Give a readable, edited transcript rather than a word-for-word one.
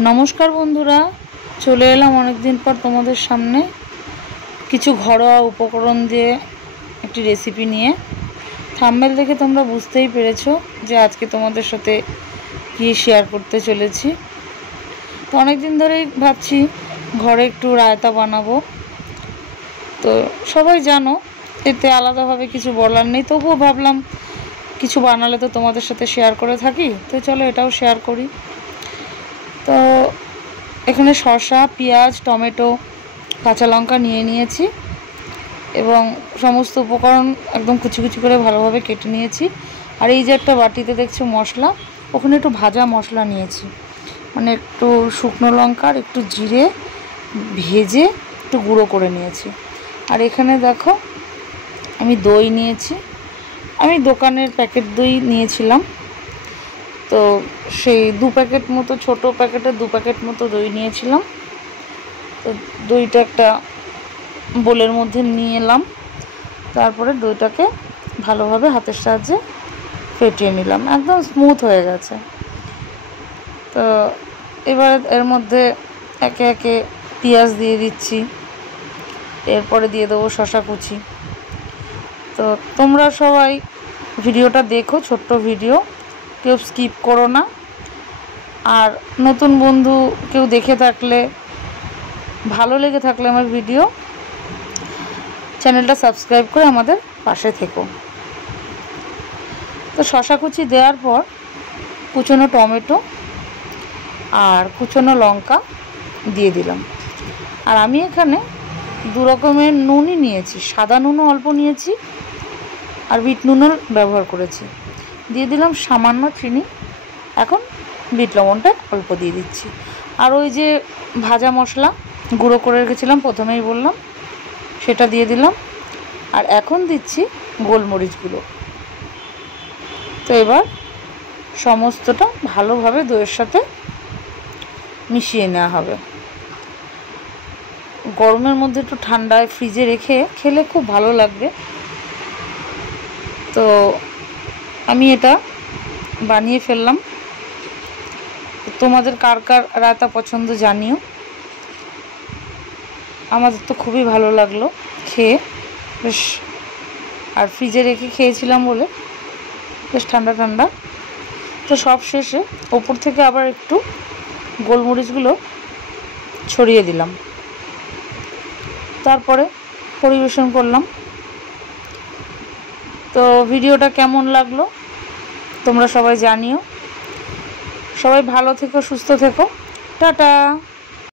नमस्कार बंधुरा चले एलाम अनेक दिन पर तुम्हादेर सामने किछु घरोया उपकरण दिए एक रेसिपि निये। थाम्बनेल देखे तोमरा बुझतेई पेरेछो जे आज के तुम्हादेर साथे कि शेयर करते चलेछि। तो अनेक दिन धरेई भाबछि घरे एकटु रायता बानाबो। तो सबाई जानो एते आलादाभावे किछु बलार नेই, तबुओ भाबलाम किछु बानाले तो तुम्हादेर साथे शेयर करे थाकी, तो चलो एटाও शेयर करी। तो एखाने शशा पेঁয়াজ टमेटो काँचा लंका निये निয়েছি এবং समस्त उपकरण एकदम कुचि कुचि करे भालोभाবে केटे निয়েছি। আর এই যে একটা বাটিতে দেখছো মশলা, ওখানে একটু ভাজা মশলা নিয়েছি, মানে একটু শুকনো লঙ্কা আর একটু জিরে ভেজে একটু গুঁড়ো করে নিয়েছি। আর এখানে দেখো আমি দই নিয়েছি, আমি দোকানের প্যাকেট দই নিয়েছিলাম। तो সেই 2 প্যাকেট মতো ছোট প্যাকেটে 2 প্যাকেট মতো দই নিয়েছিলাম। তো দইটা একটা বোলের মধ্যে নিয়ে এলাম, তারপরে দইটাকে ভালোভাবে হাতের সাহায্যে ফেটিয়ে নিলাম, একদম স্মুথ হয়ে গেছে। তো এবার এর মধ্যে একে একে পেঁয়াজ দিয়ে দিচ্ছি, এরপরে দিয়ে দেবো শসা কুচি। তো তোমরা সবাই ভিডিওটা দেখো, ছোট্ট ভিডিও, কেউ স্কিপ করো না। আর নতুন বন্ধু কেউ দেখে থাকলে, ভালো লেগে থাকলে আমার ভিডিও চ্যানেলটা সাবস্ক্রাইব করে আমাদের পাশে থেকো। তো শসা কুচি দেওয়ার পর কুচনো টমেটো আর কুচনো লঙ্কা দিয়ে দিলাম। আর আমি এখানে 2 রকমের নুনই নিয়েছি, সাদা নুনও অল্প নিয়েছি আর বিট নুনও ব্যবহার করেছি। দিয়ে দিলাম সামান্য চিনি, এখন বিট লবণটা অল্প দিয়ে দিচ্ছি। আর ওই যে ভাজা মশলা গুঁড়ো করে রেখেছিলাম প্রথমেই বললাম, সেটা দিয়ে দিলাম। আর এখন দিচ্ছি গোলমরিচগুলো। তো এবার সমস্তটা ভালোভাবে দইয়ের সাথে মিশিয়ে নেওয়া হবে। গরমের মধ্যে একটু ঠান্ডায় ফ্রিজে রেখে খেলে খুব ভালো লাগবে। তো আমি এটা বানিয়ে ফেললাম। তোমাদের কার কার রায়তা পছন্দ জানিও। আমাদের তো খুবই ভালো লাগলো খেয়ে, বেশ। আর ফ্রিজে রেখে খেয়েছিলাম বলে বেশ ঠান্ডা ঠান্ডা। তো সব শেষে ওপর থেকে আবার একটু গোলমরিচগুলো ছড়িয়ে দিলাম, তারপরে পরিবেশন করলাম। তো ভিডিওটা কেমন লাগলো তোমরা সবাই জানিও। সবাই ভালো থেকো, সুস্থ থেকো, টাটা।